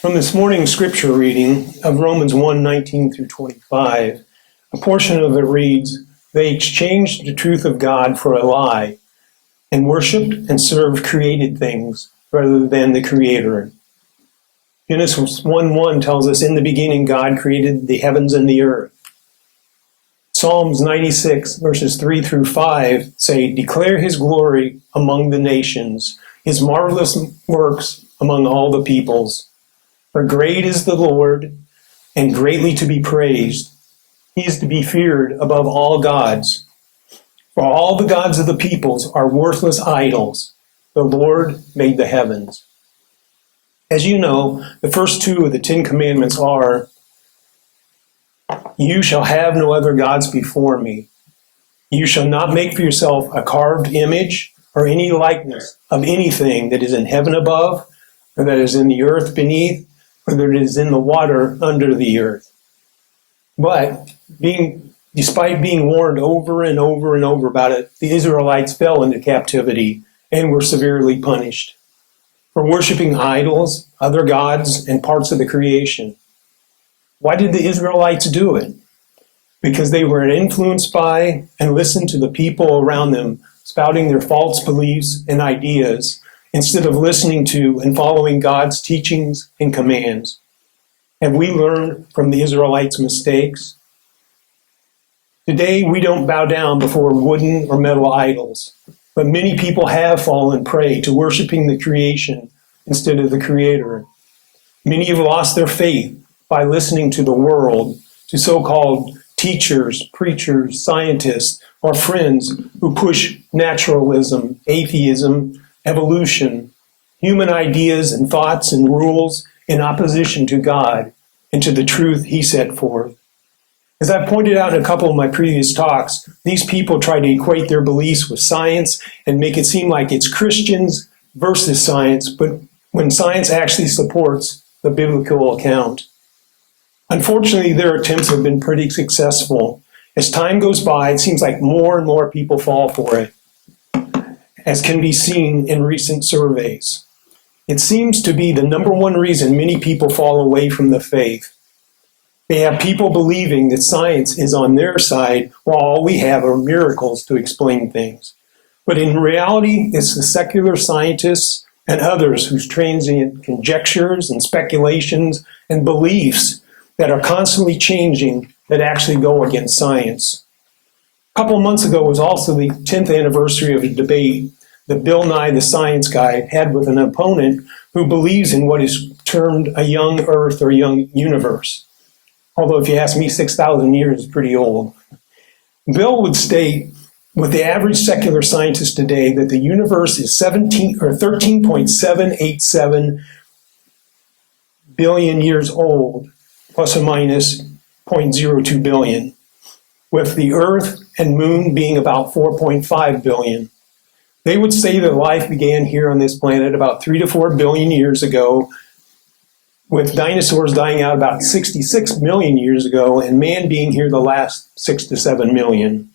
From this morning's scripture reading of Romans 1:19 through 25, a portion of it reads, "They exchanged the truth of God for a lie and worshipped and served created things rather than the Creator." Genesis 1:1 tells us, "In the beginning God created the heavens and the earth." Psalms 96 verses 3 through 5 say, "Declare his glory among the nations, his marvelous works among all the peoples. For great is the Lord, and greatly to be praised. He is to be feared above all gods. For all the gods of the peoples are worthless idols. The Lord made the heavens." As you know, the first two of the Ten Commandments are, "You shall have no other gods before me. You shall not make for yourself a carved image or any likeness of anything that is in heaven above, or that is in the earth beneath, or that is in the water under the earth." But despite being warned over and over and over about it, the Israelites fell into captivity and were severely punished for worshiping idols, other gods, and parts of the creation. Why did the Israelites do it? Because they were influenced by and listened to the people around them spouting their false beliefs and ideas instead of listening to and following God's teachings and commands. Have we learned from the Israelites' mistakes? Today, we don't bow down before wooden or metal idols, but many people have fallen prey to worshiping the creation instead of the Creator. Many have lost their faith by listening to the world, to so-called teachers, preachers, scientists, or friends who push naturalism, atheism, evolution, human ideas and thoughts and rules in opposition to God and to the truth He set forth. As I pointed out in a couple of my previous talks, these people try to equate their beliefs with science and make it seem like it's Christians versus science, but when science actually supports the biblical account. Unfortunately, their attempts have been pretty successful. As time goes by, it seems like more and more people fall for it, as can be seen in recent surveys. It seems to be the number one reason many people fall away from the faith. They have people believing that science is on their side while all we have are miracles to explain things. But in reality, it's the secular scientists and others whose transient conjectures and speculations and beliefs that are constantly changing that actually go against science. A couple of months ago was also the 10th anniversary of a debate that Bill Nye, the science guy, had with an opponent who believes in what is termed a young Earth or young universe. Although if you ask me, 6,000 years is pretty old. Bill would state, with the average secular scientist today, that the universe is 13.787 billion years old, plus or minus 0.02 billion, with the Earth and Moon being about 4.5 billion. They would say that life began here on this planet about 3 to 4 billion years ago, with dinosaurs dying out about 66 million years ago, and man being here the last 6 to 7 million.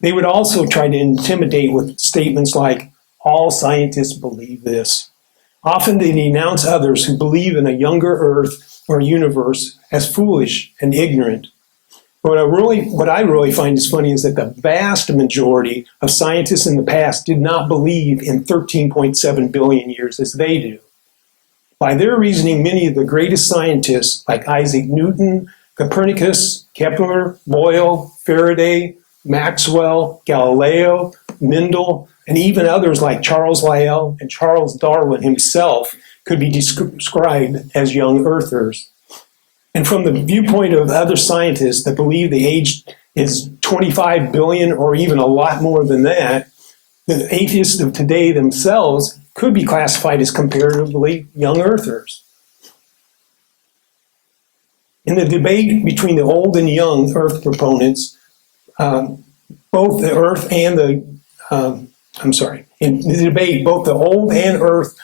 They would also try to intimidate with statements like, "All scientists believe this." Often they denounce others who believe in a younger Earth or universe as foolish and ignorant. But what I really find is funny is that the vast majority of scientists in the past did not believe in 13.7 billion years as they do. By their reasoning, many of the greatest scientists like Isaac Newton, Copernicus, Kepler, Boyle, Faraday, Maxwell, Galileo, Mendel, and even others like Charles Lyell and Charles Darwin himself could be described as young earthers. And from the viewpoint of other scientists that believe the age is 25 billion or even a lot more than that, the atheists of today themselves could be classified as comparatively young earthers. In the debate between the old and young Earth proponents, both the Earth and in the debate, both the old and Earth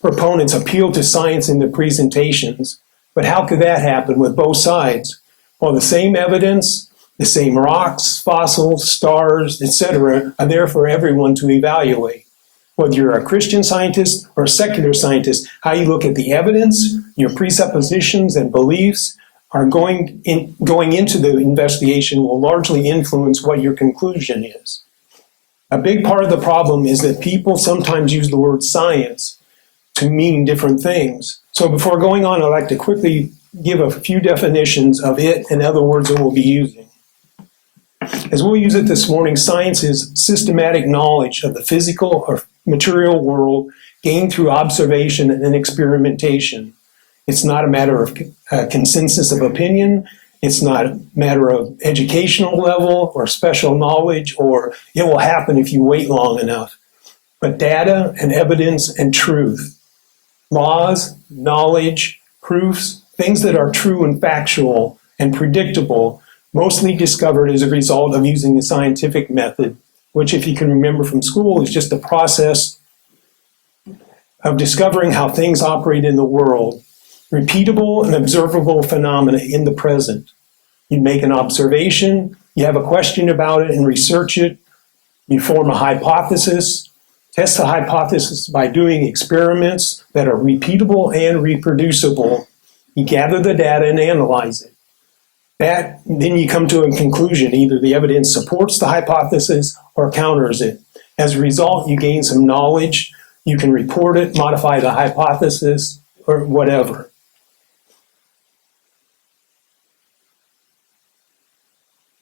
proponents appealed to science in their presentations. But how could that happen with both sides? Well, the same evidence, the same rocks, fossils, stars, etc., are there for everyone to evaluate. whether you're a Christian scientist or a secular scientist. How you look at the evidence, your presuppositions and beliefs are going into the investigation will largely influence what your conclusion is. A big part of the problem is that people sometimes use the word science to mean different things. So before going on, I'd like to quickly give a few definitions of it and other words that we'll be using. As we'll use it this morning, science is systematic knowledge of the physical or material world gained through observation and experimentation. It's not a matter of consensus of opinion. It's not a matter of educational level or special knowledge, or it will happen if you wait long enough. But data and evidence and truth, laws, knowledge, proofs, things that are true and factual and predictable, mostly discovered as a result of using the scientific method, which, if you can remember from school, is just a process of discovering how things operate in the world, repeatable and observable phenomena in the present. You make an observation, you have a question about it and research it, you form a hypothesis, test the hypothesis by doing experiments that are repeatable and reproducible. You gather the data and analyze it. Then you come to a conclusion. Either the evidence supports the hypothesis or counters it. As a result, you gain some knowledge. You can report it, modify the hypothesis, or whatever.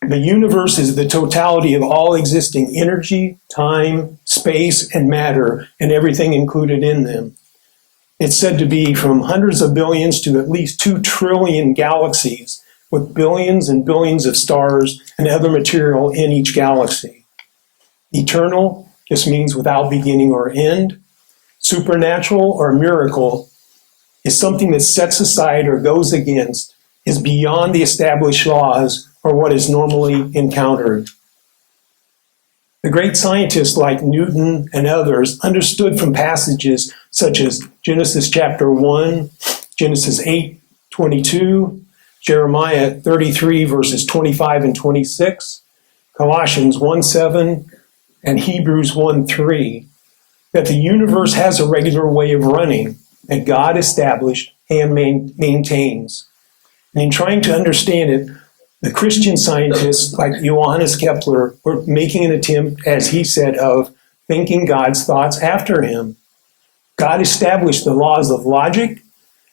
The universe is the totality of all existing energy, time, space, and matter, and everything included in them. It's said to be from hundreds of billions to at least 2 trillion galaxies, with billions and billions of stars and other material in each galaxy. Eternal just means without beginning or end. Supernatural or miracle is something that sets aside or goes against, is beyond the established laws or what is normally encountered. The great scientists like Newton and others understood from passages such as Genesis chapter 1, Genesis 8:22, Jeremiah 33 verses 25 and 26, Colossians 1:7, and Hebrews 1:3, that the universe has a regular way of running that God established and maintains. And in trying to understand it, the Christian scientists like Johannes Kepler were making an attempt, as he said, of thinking God's thoughts after him. God established the laws of logic,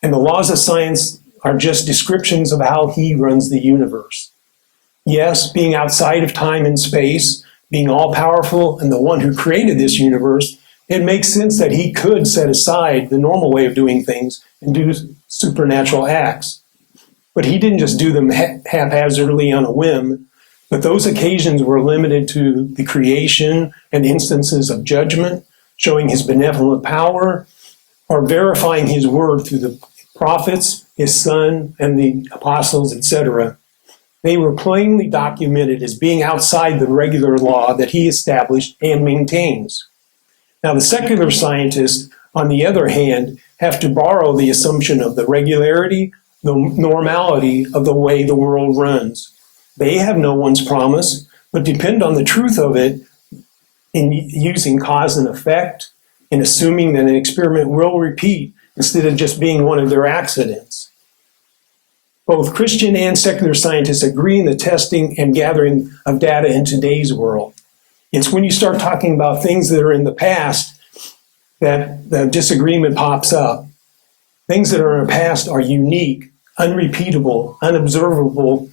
and the laws of science are just descriptions of how he runs the universe. Yes, being outside of time and space, being all-powerful and the one who created this universe, it makes sense that he could set aside the normal way of doing things and do supernatural acts. But he didn't just do them haphazardly on a whim, but those occasions were limited to the creation and instances of judgment, showing his benevolent power, or verifying his word through the prophets, his son, and the apostles, etc. They were plainly documented as being outside the regular law that he established and maintains. Now, the secular scientists, on the other hand, have to borrow the assumption of the regularity, the normality of the way the world runs. They have no one's promise, but depend on the truth of it in using cause and effect, in assuming that an experiment will repeat instead of just being one of their accidents. Both Christian and secular scientists agree in the testing and gathering of data in today's world. It's when you start talking about things that are in the past that the disagreement pops up. Things that are in the past are unique, unrepeatable, unobservable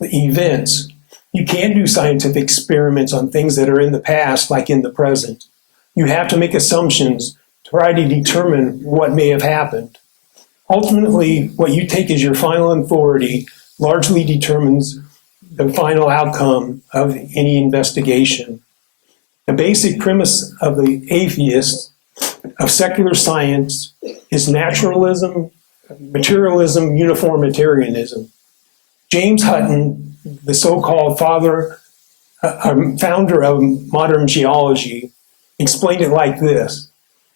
events. You can't do scientific experiments on things that are in the past like in the present. You have to make assumptions, try to determine what may have happened. Ultimately, what you take as your final authority largely determines the final outcome of any investigation. The basic premise of the atheists of secular science is naturalism, materialism, uniformitarianism. James Hutton, the so-called founder of modern geology, explained it like this: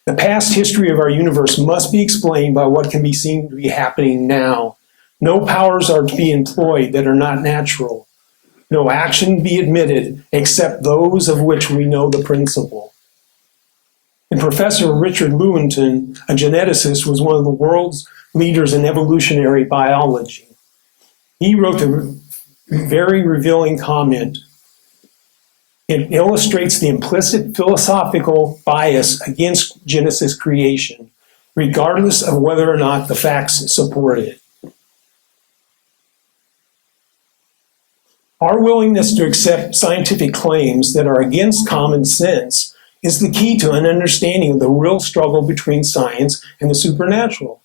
the past history of our universe must be explained by what can be seen to be happening now. No powers are to be employed that are not natural. No action be admitted except those of which we know the principle. And Professor Richard Lewontin, a geneticist, was one of the world's leaders in evolutionary biology. He wrote the very revealing comment. It illustrates the implicit philosophical bias against Genesis creation, regardless of whether or not the facts support it. Our willingness to accept scientific claims that are against common sense is the key to an understanding of the real struggle between science and the supernatural.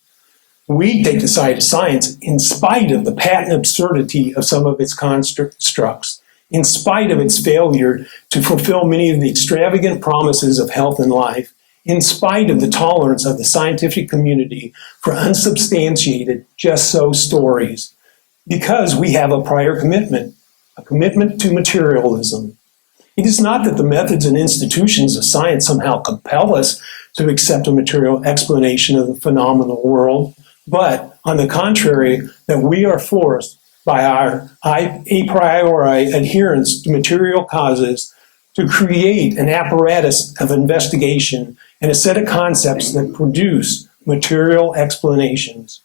We take the side of science in spite of the patent absurdity of some of its constructs, in spite of its failure to fulfill many of the extravagant promises of health and life, in spite of the tolerance of the scientific community for unsubstantiated just-so stories, because we have a prior commitment, a commitment to materialism. It is not that the methods and institutions of science somehow compel us to accept a material explanation of the phenomenal world, but on the contrary, that we are forced by our a priori adherence to material causes to create an apparatus of investigation and a set of concepts that produce material explanations,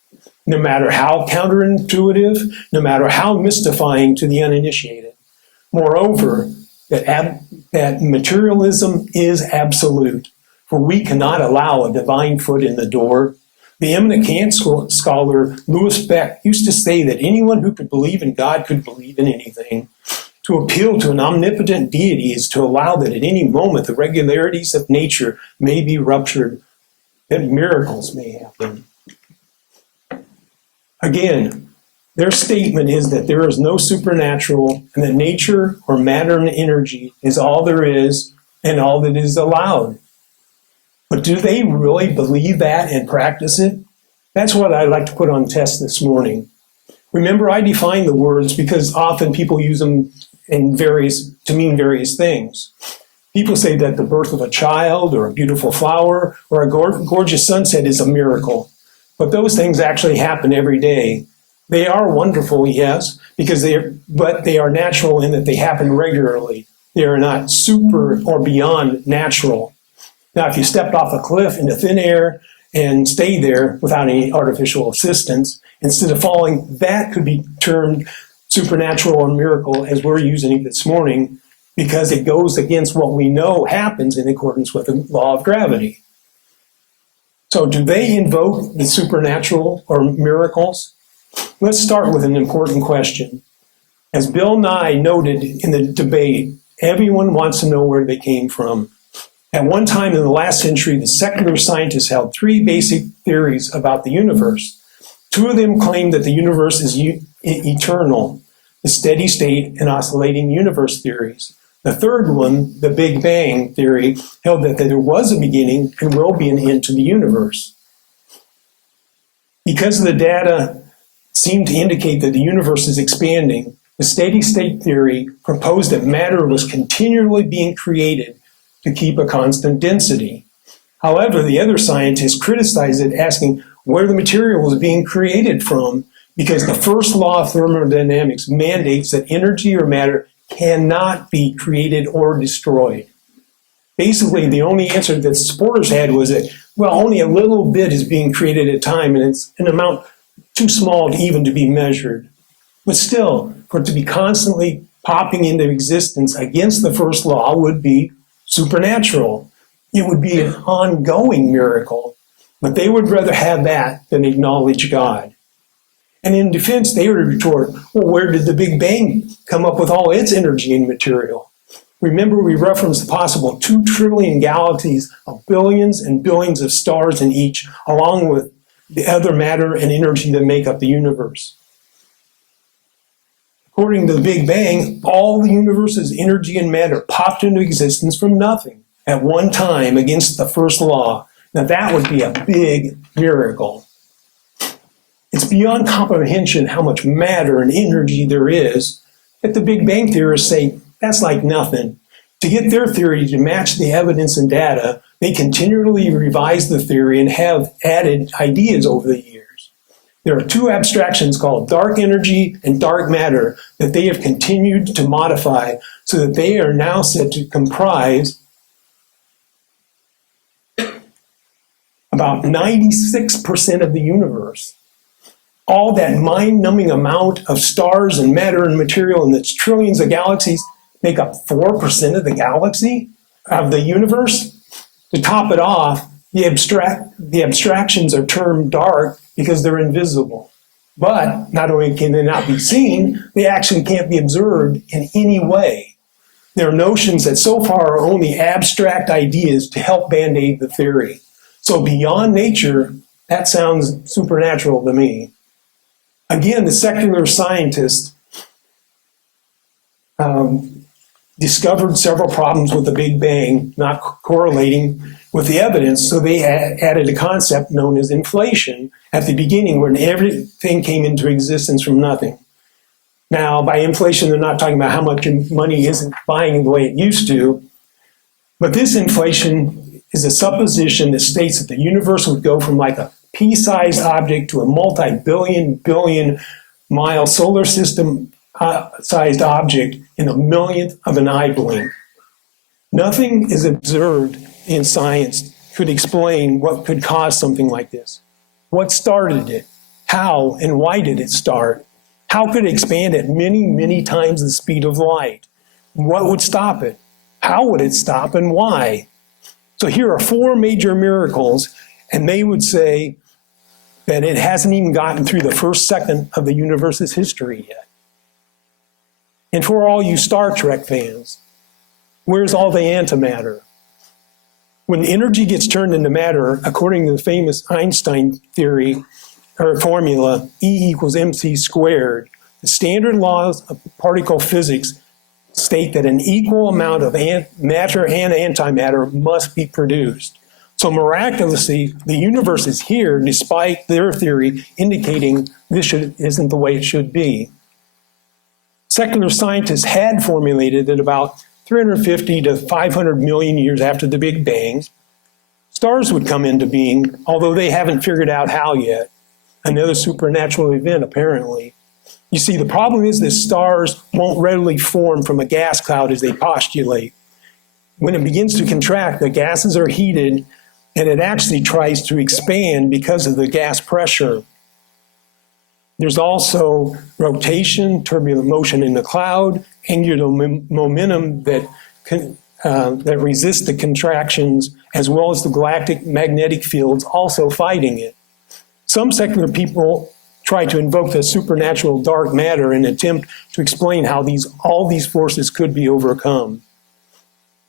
no matter how counterintuitive, no matter how mystifying to the uninitiated. Moreover, that materialism is absolute, for we cannot allow a divine foot in the door. The eminent Kant scholar Louis Beck used to say that anyone who could believe in God could believe in anything. To appeal to an omnipotent deity is to allow that at any moment the regularities of nature may be ruptured, that miracles may happen. Again, their statement is that there is no supernatural and that nature or matter and energy is all there is and all that is allowed. But do they really believe that and practice it? That's what I'd like to put on test this morning. Remember, I define the words because often people use them to mean various things. People say that the birth of a child or a beautiful flower or a gorgeous sunset is a miracle. But those things actually happen every day. They are wonderful, yes, but they are natural in that they happen regularly. They are not super or beyond natural. Now, if you stepped off a cliff into thin air and stayed there without any artificial assistance, instead of falling, that could be termed supernatural or miracle as we're using it this morning, because it goes against what we know happens in accordance with the law of gravity. So do they invoke the supernatural or miracles? Let's start with an important question. As Bill Nye noted in the debate, everyone wants to know where they came from. At one time in the last century, the secular scientists held three basic theories about the universe. Two of them claimed that the universe is eternal, the steady state and oscillating universe theories. The third one, the Big Bang theory, held that there was a beginning and will be an end to the universe. Because the data seemed to indicate that the universe is expanding, the steady state theory proposed that matter was continually being created to keep a constant density. However, the other scientists criticized it, asking where the material was being created from, because the first law of thermodynamics mandates that energy or matter cannot be created or destroyed. Basically, the only answer that supporters had was that, well, only a little bit is being created at a time, and it's an amount too small to even to be measured. But still, for it to be constantly popping into existence against the first law would be supernatural. It would be an ongoing miracle, but they would rather have that than acknowledge God. And in defense, they would retort, well, where did the Big Bang come up with all its energy and material? Remember, we referenced the possible 2 trillion galaxies of billions and billions of stars in each, along with the other matter and energy that make up the universe. According to the Big Bang, all the universe's energy and matter popped into existence from nothing at one time against the first law. Now that would be a big miracle. It's beyond comprehension how much matter and energy there is that the Big Bang theorists say that's like nothing. To get their theory to match the evidence and data, they continually revise the theory and have added ideas over the years. There are 2 abstractions called dark energy and dark matter that they have continued to modify so that they are now said to comprise about 96% of the universe. All that mind-numbing amount of stars and matter and material and its trillions of galaxies make up 4% of the galaxy, of the universe. To top it off, the abstractions are termed dark because they're invisible. But not only can they not be seen, they actually can't be observed in any way. There are notions that so far are only abstract ideas to help band-aid the theory. So beyond nature, that sounds supernatural to me. Again, the secular scientists discovered several problems with the Big Bang, not correlating with the evidence, so they added a concept known as inflation at the beginning, when everything came into existence from nothing. Now, by inflation, they're not talking about how much money isn't buying the way it used to, but this inflation is a supposition that states that the universe would go from like a pea-sized object to a multi-billion mile solar system sized object in a millionth of an eye blink. Nothing is observed in science could explain what could cause something like this. What started it? How and why did it start? How could it expand at many, many times the speed of light? What would stop it? How would it stop and why? So here are 4 major miracles, and they would say that it hasn't even gotten through the first second of the universe's history yet. And for all you Star Trek fans, where's all the antimatter? When energy gets turned into matter, according to the famous Einstein theory or formula, E equals mc squared, the standard laws of particle physics state that an equal amount of matter and antimatter must be produced. So miraculously, the universe is here despite their theory indicating this isn't the way it should be. Secular scientists had formulated that about 350 to 500 million years after the Big Bang, stars would come into being, although they haven't figured out how yet. Another supernatural event, apparently. You see, the problem is that stars won't readily form from a gas cloud as they postulate. When it begins to contract, the gases are heated, and it actually tries to expand because of the gas pressure. There's also rotation, turbulent motion in the cloud, angular momentum that resists the contractions, as well as the galactic magnetic fields also fighting it. Some secular people try to invoke the supernatural dark matter in an attempt to explain how all these forces could be overcome.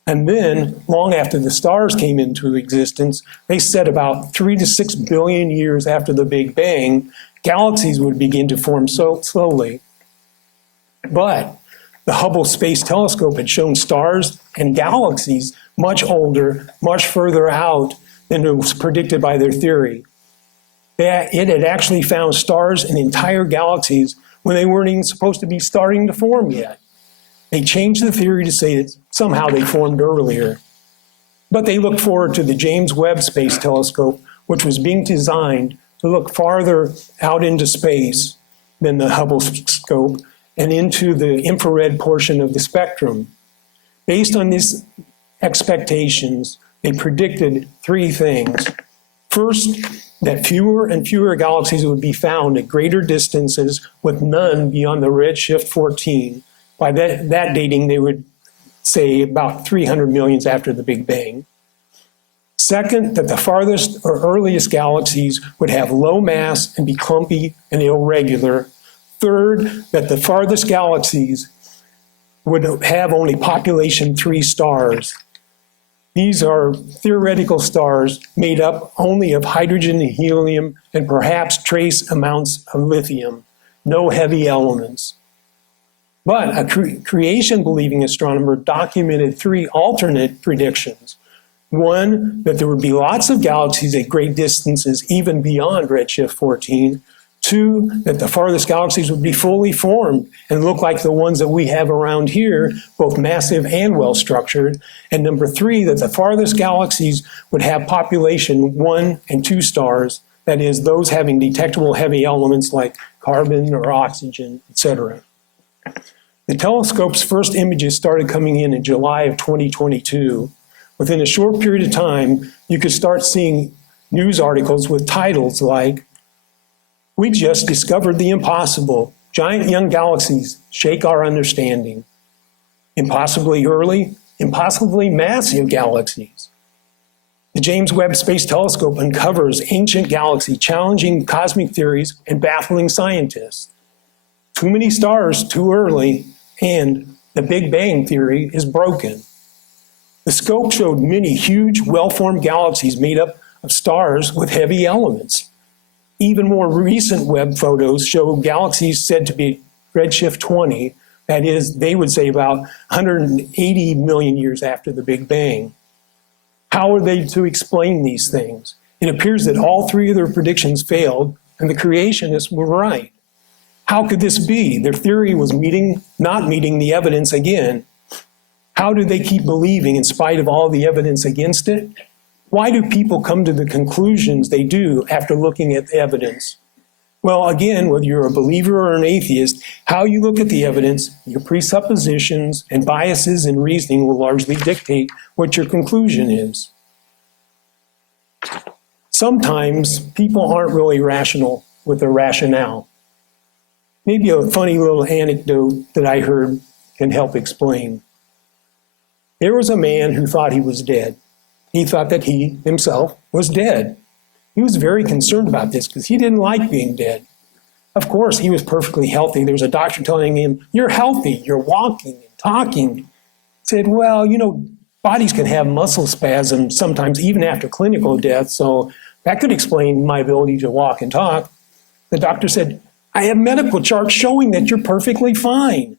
And then, long after the stars came into existence, they said about 3 to 6 billion years after the Big Bang, galaxies would begin to form so slowly. But the Hubble Space Telescope had shown stars and galaxies much older, much further out than it was predicted by their theory. It had actually found stars and entire galaxies when they weren't even supposed to be starting to form yet. They changed the theory to say that somehow they formed earlier. But they looked forward to the James Webb Space Telescope, which was being designed to look farther out into space than the Hubble scope and into the infrared portion of the spectrum. Based on these expectations, they predicted 3 things. First, that fewer and fewer galaxies would be found at greater distances with none beyond the redshift 14. By that dating, they would say about 300 million after the Big Bang. Second, that the farthest or earliest galaxies would have low mass and be clumpy and irregular. Third, that the farthest galaxies would have only population 3 stars. These are theoretical stars made up only of hydrogen and helium and perhaps trace amounts of lithium, no heavy elements. But a creation-believing astronomer documented 3 alternate predictions. One, that there would be lots of galaxies at great distances, even beyond redshift 14. 2, that the farthest galaxies would be fully formed and look like the ones that we have around here, both massive and well-structured. And number 3, that the farthest galaxies would have population 1 and 2 stars, that is, those having detectable heavy elements like carbon or oxygen, etc. The telescope's first images started coming in July of 2022. Within a short period of time, you could start seeing news articles with titles like, "We just discovered the impossible. Giant young galaxies shake our understanding. Impossibly early, impossibly massive galaxies. The James Webb Space Telescope uncovers ancient galaxy challenging cosmic theories and baffling scientists. Too many stars too early, and the Big Bang theory is broken." The scope showed many huge, well-formed galaxies made up of stars with heavy elements. Even more recent Webb photos show galaxies said to be redshift 20, that is, they would say about 180 million years after the Big Bang. How are they to explain these things? It appears that all three of their predictions failed and the creationists were right. How could this be? Their theory was not meeting the evidence again. How do they keep believing in spite of all the evidence against it? Why do people come to the conclusions they do after looking at the evidence? Well, again, whether you're a believer or an atheist, how you look at the evidence, your presuppositions and biases in reasoning will largely dictate what your conclusion is. Sometimes people aren't really rational with their rationale. Maybe a funny little anecdote that I heard can help explain. There was a man who thought he was dead. He thought that he himself was dead. He was very concerned about this because he didn't like being dead. Of course, he was perfectly healthy. There was a doctor telling him, "You're healthy, you're walking and talking." He said, "Well, bodies can have muscle spasms sometimes even after clinical death, so that could explain my ability to walk and talk." The doctor said, "I have medical charts showing that you're perfectly fine."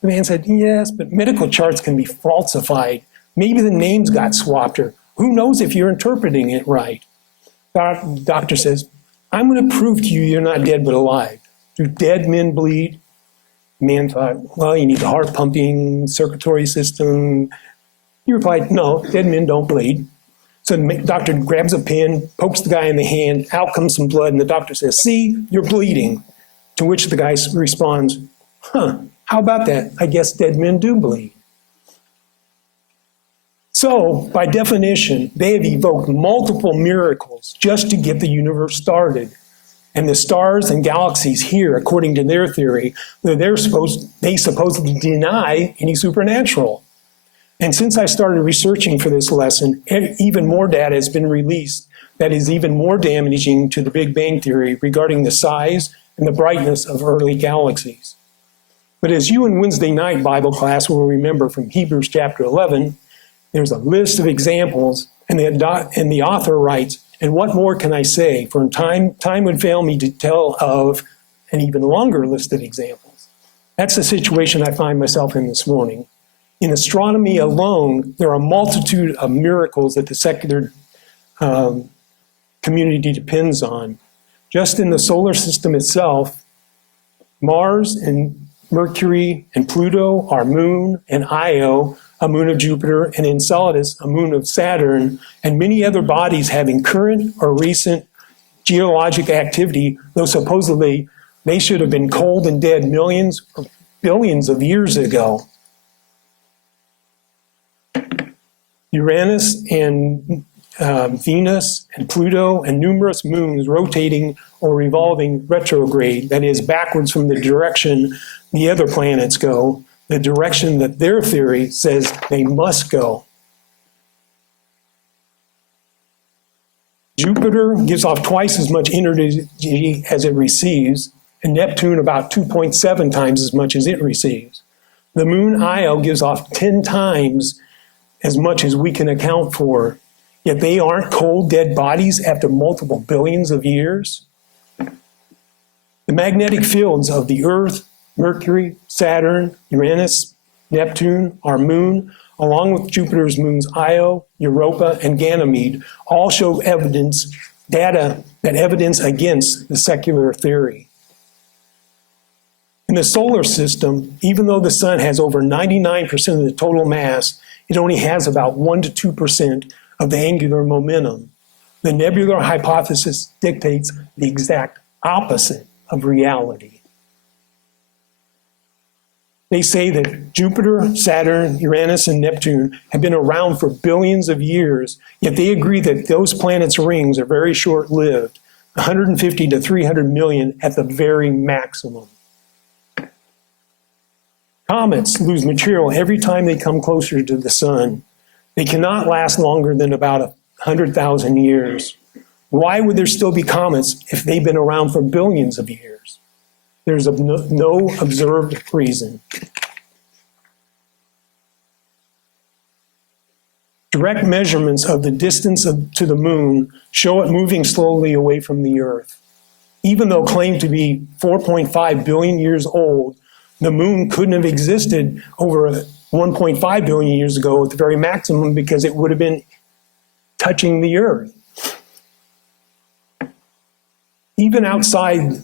The man said, "Yes, but medical charts can be falsified. Maybe the names got swapped, or who knows if you're interpreting it right." The doctor says, "I'm going to prove to you you're not dead but alive. Do dead men bleed?" The man thought, "Well, you need the heart pumping circulatory system." He replied, "No, dead men don't bleed." So the doctor grabs a pin, pokes the guy in the hand, out comes some blood, and the doctor says, "See, you're bleeding." To which the guy responds, "How about that? I guess dead men do bleed." So, by definition, they have evoked multiple miracles just to get the universe started. And the stars and galaxies here, according to their theory, they supposedly deny any supernatural. And since I started researching for this lesson, even more data has been released that is even more damaging to the Big Bang theory regarding the size and the brightness of early galaxies. But as you in Wednesday night Bible class will remember from Hebrews chapter 11, there's a list of examples, and the author writes, "And what more can I say? For time would fail me to tell of an even longer list of examples." That's the situation I find myself in this morning. In astronomy alone, there are a multitude of miracles that the secular community depends on. Just in the solar system itself, Mars and Mercury and Pluto, our moon, and Io, a moon of Jupiter, and Enceladus, a moon of Saturn, and many other bodies having current or recent geologic activity, though supposedly they should have been cold and dead millions or billions of years ago. Uranus and Venus and Pluto and numerous moons rotating or revolving retrograde, that is, backwards from the direction the other planets go, the direction that their theory says they must go. Jupiter gives off twice as much energy as it receives, and Neptune about 2.7 times as much as it receives. The moon Io gives off 10 times as much as we can account for, yet they aren't cold, dead bodies after multiple billions of years. The magnetic fields of the Earth, Mercury, Saturn, Uranus, Neptune, our moon, along with Jupiter's moons Io, Europa, and Ganymede, all show data against the secular theory. In the solar system, even though the sun has over 99% of the total mass, it only has about 1 to 2% of the angular momentum. The nebular hypothesis dictates the exact opposite of reality. They say that Jupiter, Saturn, Uranus, and Neptune have been around for billions of years, yet they agree that those planets' rings are very short-lived, 150 to 300 million at the very maximum. Comets lose material every time they come closer to the sun. They cannot last longer than about 100,000 years. Why would there still be comets if they've been around for billions of years? There's no observed reason. Direct measurements of the distance to the moon show it moving slowly away from the Earth. Even though claimed to be 4.5 billion years old, the moon couldn't have existed over 1.5 billion years ago at the very maximum because it would have been touching the Earth. Even outside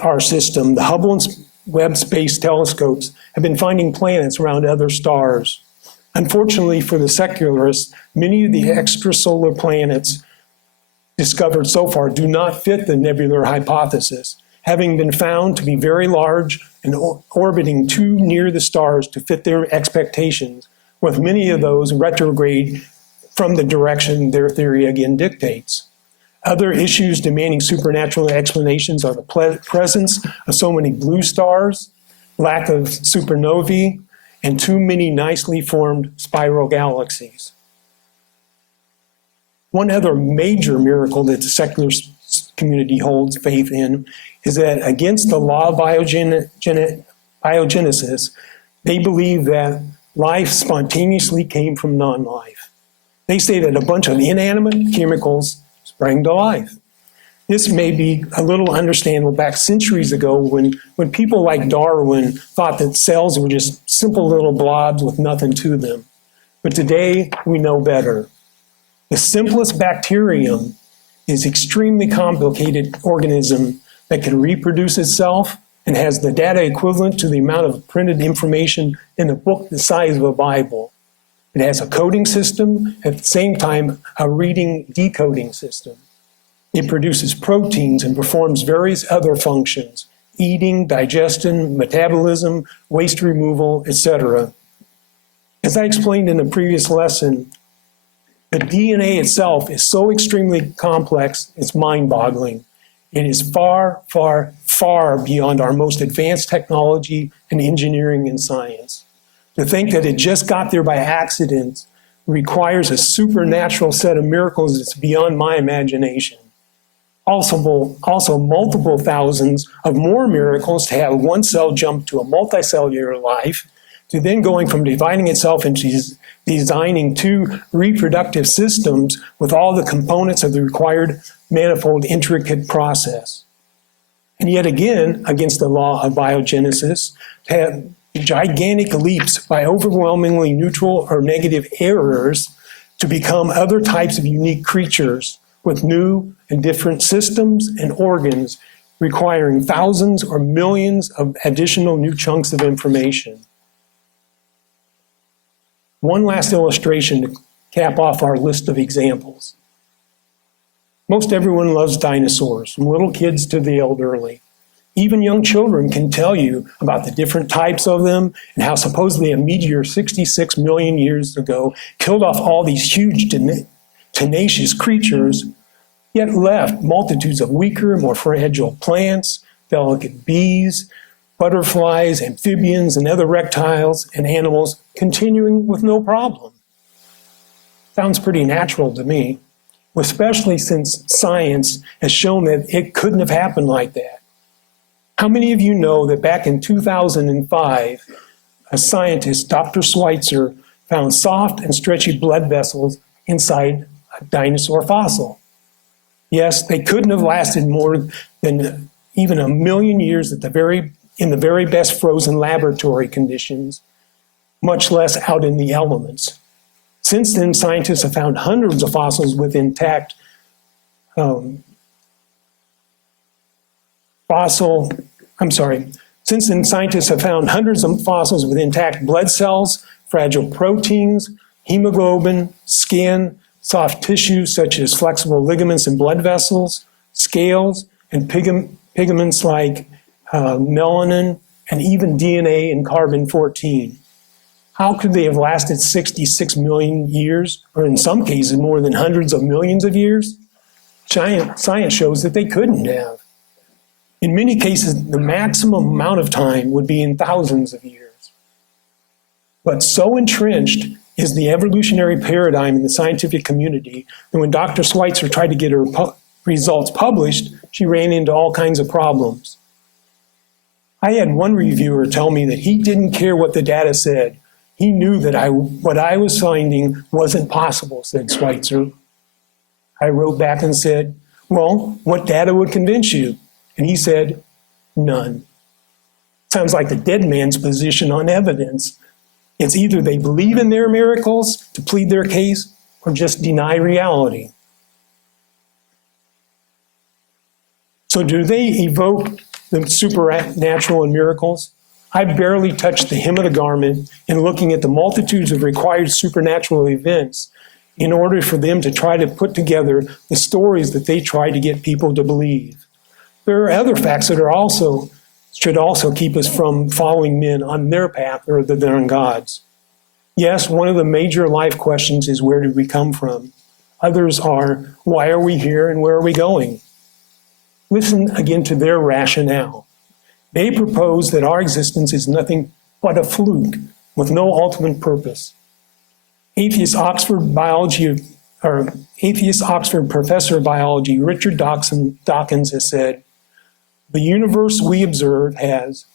our system, the Hubble and Webb space telescopes have been finding planets around other stars. Unfortunately for the secularists, many of the extrasolar planets discovered so far do not fit the nebular hypothesis, having been found to be very large and orbiting too near the stars to fit their expectations, with many of those retrograde from the direction their theory again dictates. Other issues demanding supernatural explanations are the presence of so many blue stars, lack of supernovae, and too many nicely formed spiral galaxies. One other major miracle that the secular community holds faith in is that against the law of biogenesis, they believe that life spontaneously came from non-life. They say that a bunch of inanimate chemicals sprang to life. This may be a little understandable back centuries ago when people like Darwin thought that cells were just simple little blobs with nothing to them. But today we know better. The simplest bacterium is an extremely complicated organism that can reproduce itself and has the data equivalent to the amount of printed information in a book the size of a Bible. It has a coding system, at the same time, a reading decoding system. It produces proteins and performs various other functions, eating, digestion, metabolism, waste removal, etc. As I explained in a previous lesson, the DNA itself is so extremely complex, it's mind-boggling. It is far, far, far beyond our most advanced technology and engineering and science. To think that it just got there by accident requires a supernatural set of miracles that's beyond my imagination. Also multiple thousands of more miracles to have one cell jump to a multicellular life, to then going from dividing itself into designing two reproductive systems with all the components of the required manifold intricate process. And yet again, against the law of biogenesis, to have gigantic leaps by overwhelmingly neutral or negative errors to become other types of unique creatures with new and different systems and organs requiring thousands or millions of additional new chunks of information. One last illustration to cap off our list of examples. Most everyone loves dinosaurs, from little kids to the elderly. Even young children can tell you about the different types of them and how supposedly a meteor 66 million years ago killed off all these huge tenacious creatures, yet left multitudes of weaker, more fragile plants, delicate bees, butterflies, amphibians, and other reptiles and animals continuing with no problem. Sounds pretty natural to me, especially since science has shown that it couldn't have happened like that. How many of you know that back in 2005, a scientist, Dr. Schweitzer, found soft and stretchy blood vessels inside a dinosaur fossil? Yes, they couldn't have lasted more than even 1 million years in the very best frozen laboratory conditions, much less out in the elements. Since then, scientists have found hundreds of fossils with intact Since then, scientists have found hundreds of fossils with intact blood cells, fragile proteins, hemoglobin, skin, soft tissues such as flexible ligaments and blood vessels, scales, and pigments like melanin, and even DNA and carbon-14. How could they have lasted 66 million years, or in some cases more than hundreds of millions of years? Science shows that they couldn't have. In many cases, the maximum amount of time would be in thousands of years. But so entrenched is the evolutionary paradigm in the scientific community that when Dr. Schweitzer tried to get her results published, she ran into all kinds of problems. I had one reviewer tell me that he didn't care what the data said. He knew that what I was finding wasn't possible, said Schweitzer. I wrote back and said, well, what data would convince you? And he said, none. Sounds like the dead man's position on evidence. It's either they believe in their miracles to plead their case or just deny reality. So do they evoke the supernatural and miracles? I barely touched the hem of the garment in looking at the multitudes of required supernatural events in order for them to try to put together the stories that they try to get people to believe. There are other facts that should also keep us from following men on their path rather than on God's. Yes, one of the major life questions is, where did we come from? Others are, why are we here and where are we going? Listen again to their rationale. They propose that our existence is nothing but a fluke with no ultimate purpose. Atheist Oxford professor of biology Richard Dawkins has said, the universe we observe has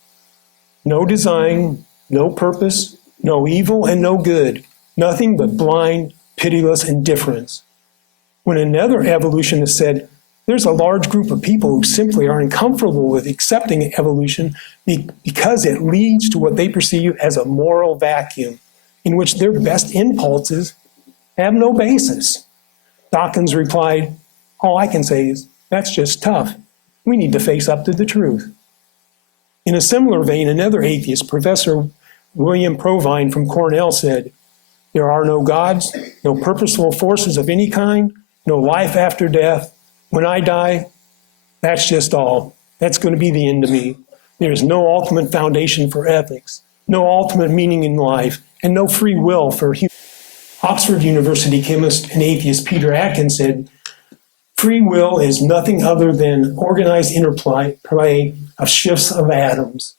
no design, no purpose, no evil and no good, nothing but blind, pitiless indifference. When another evolutionist said, there's a large group of people who simply are uncomfortable with accepting evolution because it leads to what they perceive as a moral vacuum in which their best impulses have no basis. Dawkins replied, all I can say is, that's just tough. We need to face up to the truth. In a similar vein, another atheist, Professor William Provine from Cornell, said, there are no gods, no purposeful forces of any kind, no life after death. When I die, that's just all. That's going to be the end of me. There is no ultimate foundation for ethics, no ultimate meaning in life, and no free will for humans. Oxford University chemist and atheist Peter Atkins said, free will is nothing other than organized interplay of shifts of atoms.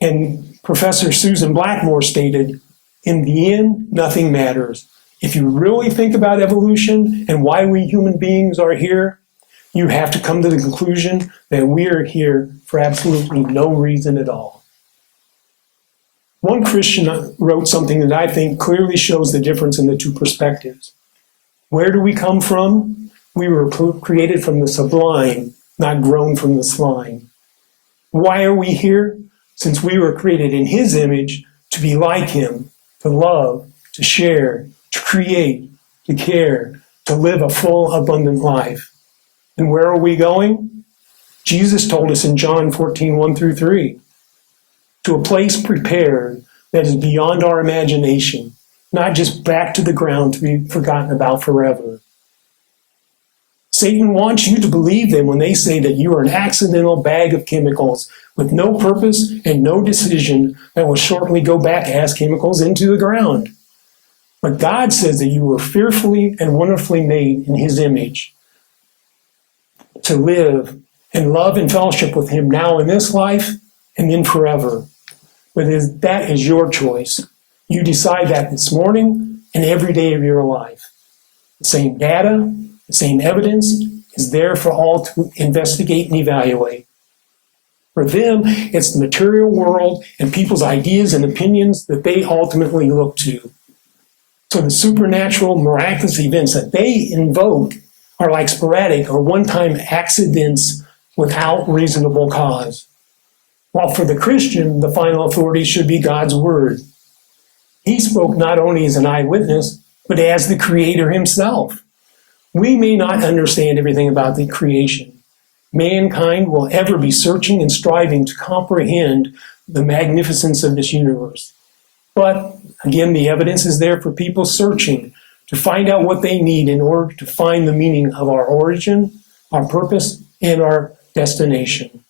And Professor Susan Blackmore stated, in the end, nothing matters. If you really think about evolution and why we human beings are here, you have to come to the conclusion that we are here for absolutely no reason at all. One Christian wrote something that I think clearly shows the difference in the two perspectives. Where do we come from? We were created from the sublime, not grown from the slime. Why are we here? Since we were created in his image to be like him, to love, to share, to create, to care, to live a full, abundant life. And where are we going? Jesus told us in John 14:1-3, to a place prepared that is beyond our imagination, not just back to the ground to be forgotten about forever. Satan wants you to believe them when they say that you are an accidental bag of chemicals with no purpose and no decision that will shortly go back as chemicals into the ground. But God says that you were fearfully and wonderfully made in his image to live and love and fellowship with him now in this life and then forever. But that is your choice. You decide that this morning and every day of your life. The same data, the same evidence is there for all to investigate and evaluate. For them, it's the material world and people's ideas and opinions that they ultimately look to. So the supernatural, miraculous events that they invoke are like sporadic or one-time accidents without reasonable cause. While for the Christian, the final authority should be God's word. He spoke not only as an eyewitness, but as the creator himself. We may not understand everything about the creation. Mankind will ever be searching and striving to comprehend the magnificence of this universe. But again, the evidence is there for people searching to find out what they need in order to find the meaning of our origin, our purpose, and our destination.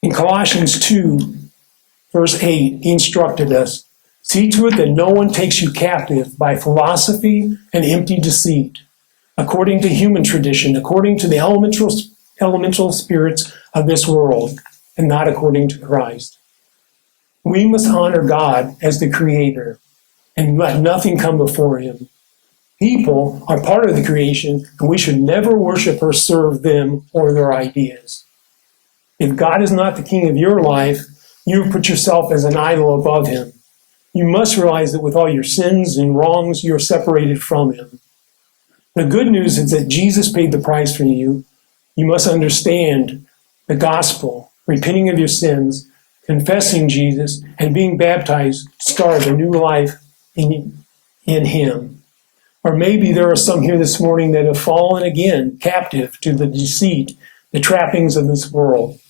In Colossians 2, verse 8, he instructed us, "See to it that no one takes you captive by philosophy and empty deceit, according to human tradition, according to the elemental spirits of this world, and not according to Christ." We must honor God as the Creator and let nothing come before him. People are part of the creation, and we should never worship or serve them or their ideas. If God is not the king of your life, you have put yourself as an idol above him. You must realize that with all your sins and wrongs, you are separated from him. The good news is that Jesus paid the price for you. You must understand the gospel, repenting of your sins, confessing Jesus, and being baptized to start a new life in him. Or maybe there are some here this morning that have fallen again captive to the deceit, the trappings of this world.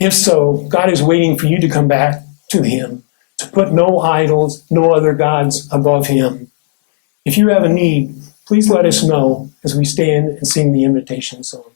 If so, God is waiting for you to come back to him, to put no idols, no other gods above him. If you have a need, please let us know as we stand and sing the invitation song.